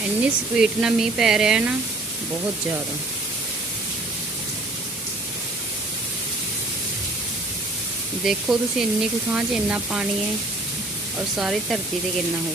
ਇੰਨੀ ਸਪੀਡ ਨਾਲ ਮੀਂਹ ਪੈ ਰਿਹਾ ਹੈ ਨਾ, ਬਹੁਤ ਜ਼ਿਆਦਾ। ਦੇਖੋ ਤੁਸੀਂ ਇੰਨੀ ਕੁ ਥਾਂ 'ਚ ਇੰਨਾ ਪਾਣੀ ਹੈ ਔਰ ਸਾਰੀ ਧਰਤੀ ਤੇ ਕਿੰਨਾ ਹੋ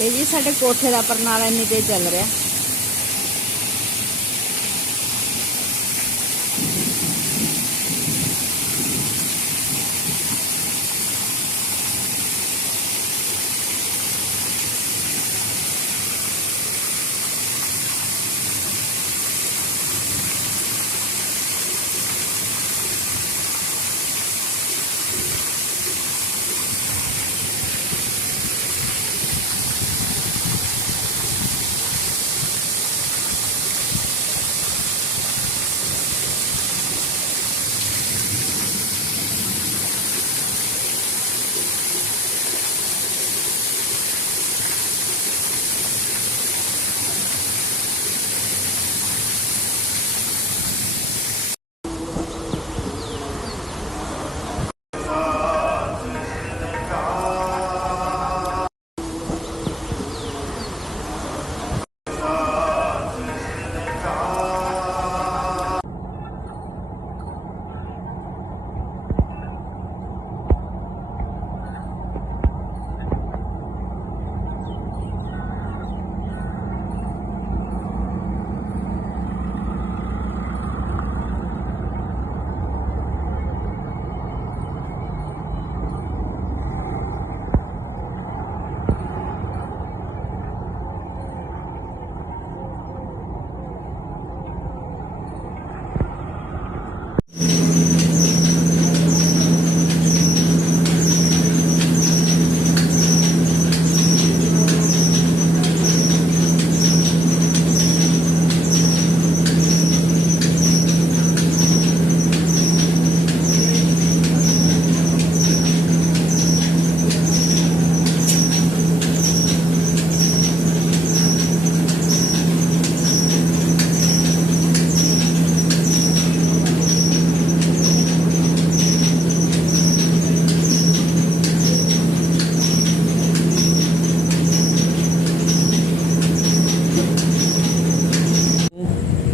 ਇਹ ਜੀ ਸਾਡੇ ਕੋਠੇ ਦਾ ਪਰਨਾਲਾ ਇੰਨੀ ਤੇ ਚੱਲ ਰਿਹਾ।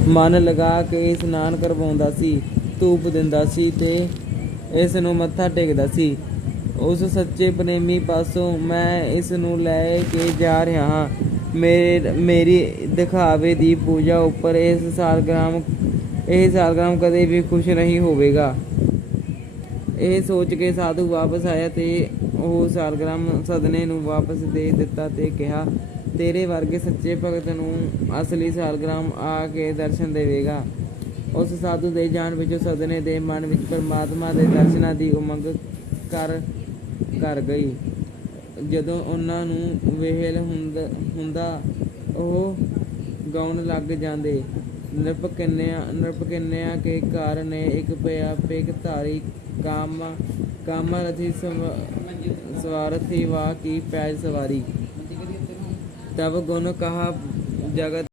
ਮਨ ਲਗਾ ਕੇ ਇਸ਼ਨਾਨ ਕਰਵਾਉਂਦਾ ਸੀ, ਧੂਪ ਦਿੰਦਾ ਸੀ ਤੇ ਇਸ ਨੂੰ ਮੱਥਾ ਟੇਕਦਾ ਸੀ। ਉਸ ਸੱਚੇ ਪ੍ਰੇਮੀ ਪਾਸੋਂ ਮੈਂ ਇਸ ਨੂੰ ਲੈ ਕੇ ਜਾ ਰਿਹਾ ਹਾਂ। ਮੇਰੇ, ਮੇਰੀ ਦਿਖਾਵੇ ਦੀ ਪੂਜਾ ਉੱਪਰ ਇਸ ਸਾਲਗ੍ਰਾਮ ਇਹ ਸਾਲਗ੍ਰਾਮ ਕਦੇ ਵੀ ਖੁਸ਼ ਨਹੀਂ ਹੋਵੇਗਾ। ਇਹ ਸੋਚ ਕੇ ਸਾਧੂ ਵਾਪਸ ਆਇਆ ਤੇ ਉਹ ਸਾਲਗ੍ਰਾਮ ਸਦਨੇ ਨੂੰ ਵਾਪਸ ਦੇ ਦਿੱਤਾ ਤੇ ਕਿਹਾ ਤੇਰੇ ਵਰਗੇ ਸੱਚੇ ਭਗਤ ਨੂੰ ਅਸਲੀ ਸਾਲਗ੍ਰਾਮ ਆ ਕੇ ਦਰਸ਼ਨ ਦੇਵੇਗਾ। ਉਸ ਸਾਧੂ ਦੇ ਜਾਣ ਵਿੱਚੋਂ ਸਦਨੇ ਦੇ ਮਨ ਵਿੱਚ ਪਰਮਾਤਮਾ ਦੇ ਦਰਸ਼ਨਾਂ ਦੀ ਉਮੰਗ ਕਰ ਕਰ ਗਈ। ਜਦੋਂ ਉਹਨਾਂ ਨੂੰ ਵੇਹਲ ਹੁੰਦਾ ਹੁੰਦਾ, ਉਹ ਗਾਉਣ ਲੱਗ ਜਾਂਦੇ। ਨਿਰਪ ਕਿੰਨਿਆ ਨਿਰਪ ਕਿੰਨਿਆ ਕੇ ਘਰ ਨੇ ਇੱਕ ਪਿਆ ਪਿਕ ਧਾਰੀ ਕਾਮ ਕਾਮ ਰਥੀ ਸਵ- ਸਵਾਰਥੀ ਵਾ ਕੀ ਪੈਜ ਸਵਾਰੀ। ਤਬ ਗੁਣ ਕਹਾ ਜਗਤ